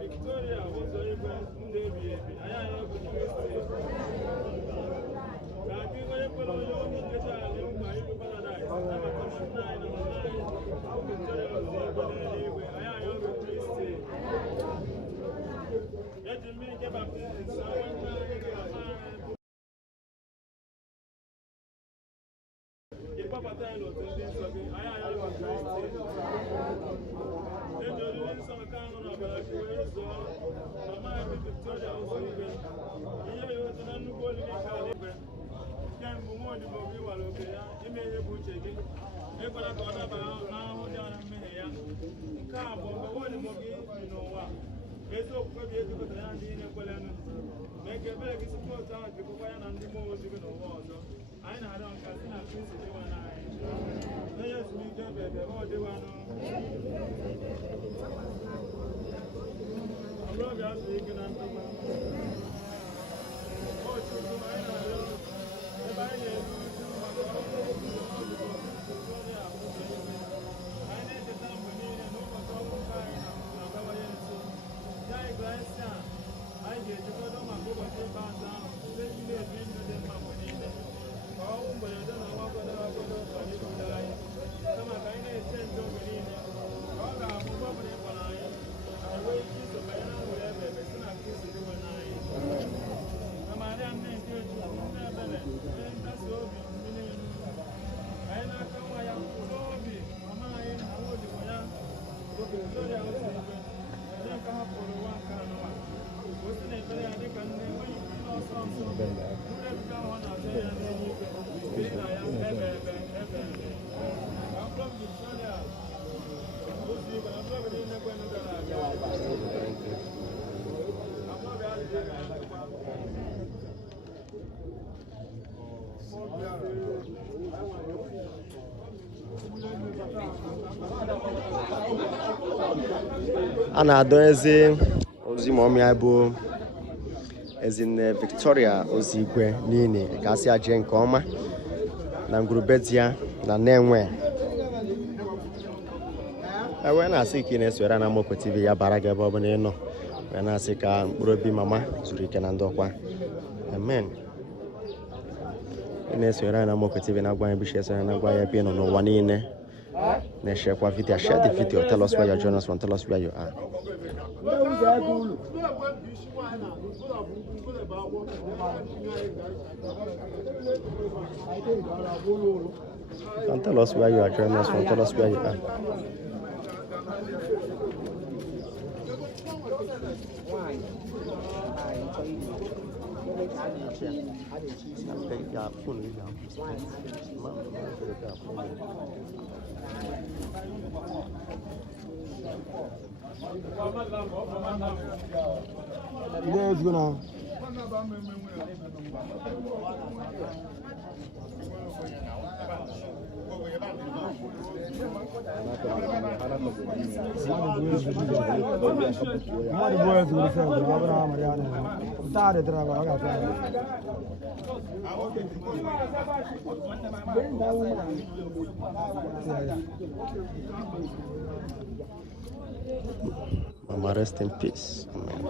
Victoria, Uzoigwe, Nenwe, Ana doeze ozi momi aibu Ezinne Victoria Uzoigwe nini kasi aje nke ọma na ngrubetia na Nenwe ewe na asị ka ị na-esoro na Moko TV ya bara gị ebe ọ bụla ị nọ wee na-asị ka mkpụrụ obi mama zuru ike na ndokwa amen ị na-esoro na Moko TV na-agwa anyị bishi esoro na-agwa ya ebe ị nọ n'ụwa niile na-eshare video, share the video, tell us where you're joining us from, tell us where you are. And tell us where you are joining us from, tell us where you are. Let's go now. Mama, rest in peace. Amen.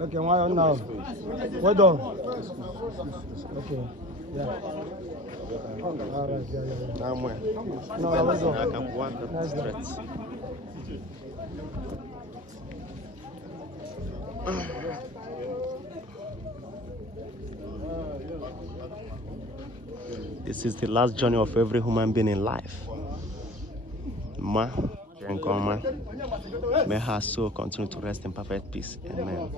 Okay, why on now? What done? Okay, yeah. All right, yeah. No, I was This is the last journey of every human being in life. Ma, may her soul continue to rest in perfect peace. Amen.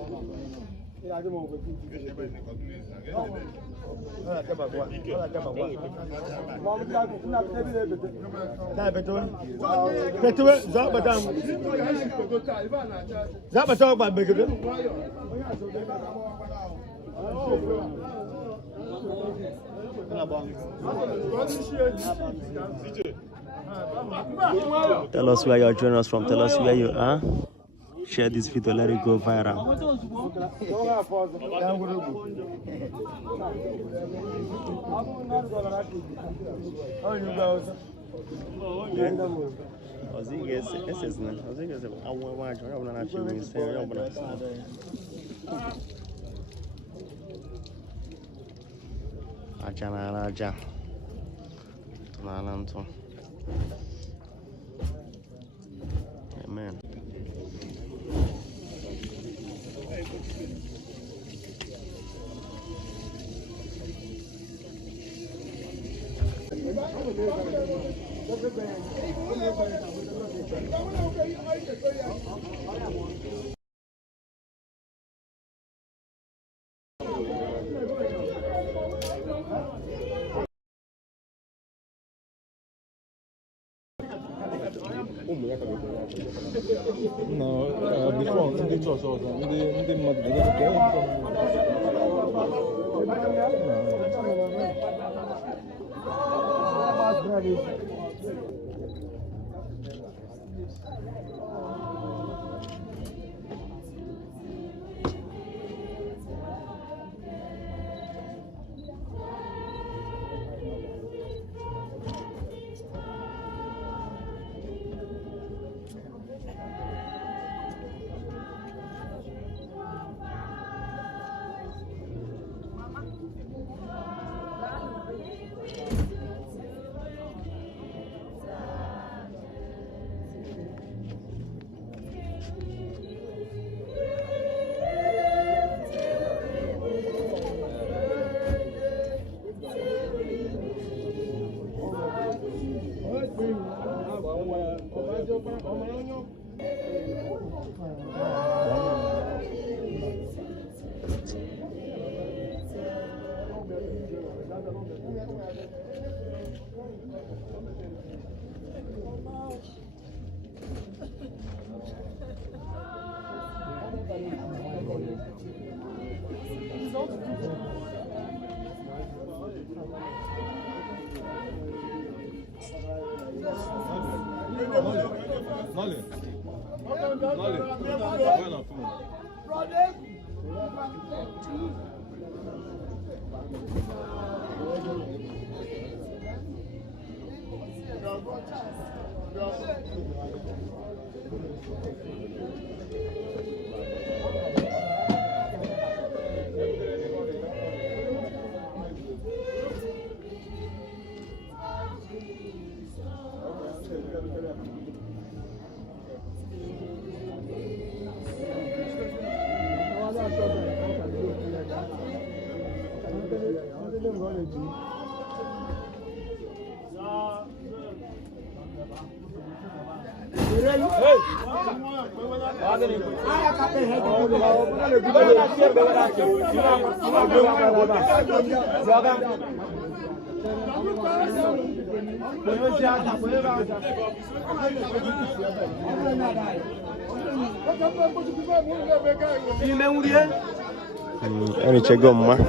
Tell us where you're joining us from. Tell us where you are. Share this video. Let it go viral. Amen. No, before in the church also, in the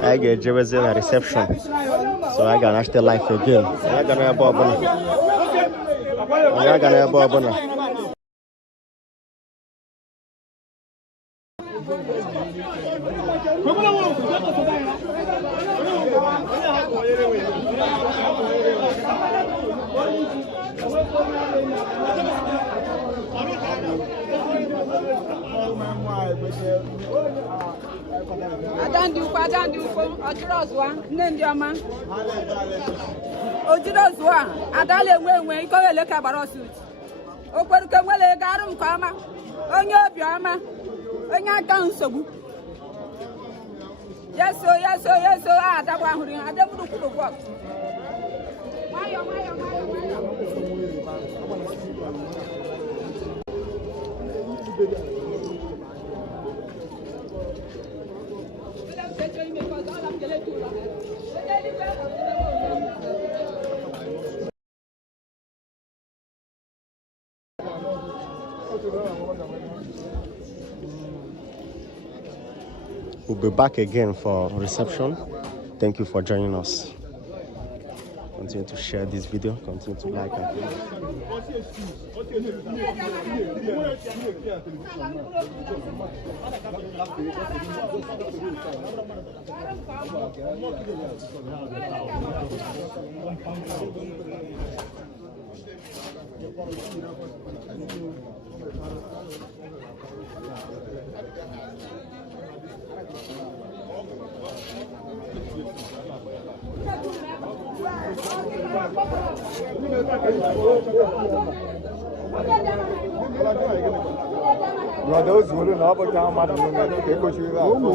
I get Jerusalem reception, so I got to life again. I got a bob. I got a bob. We'll be back again for reception. Thank you for joining us. Continue to share this video. Continue to like and those who don't know about how much they go to that.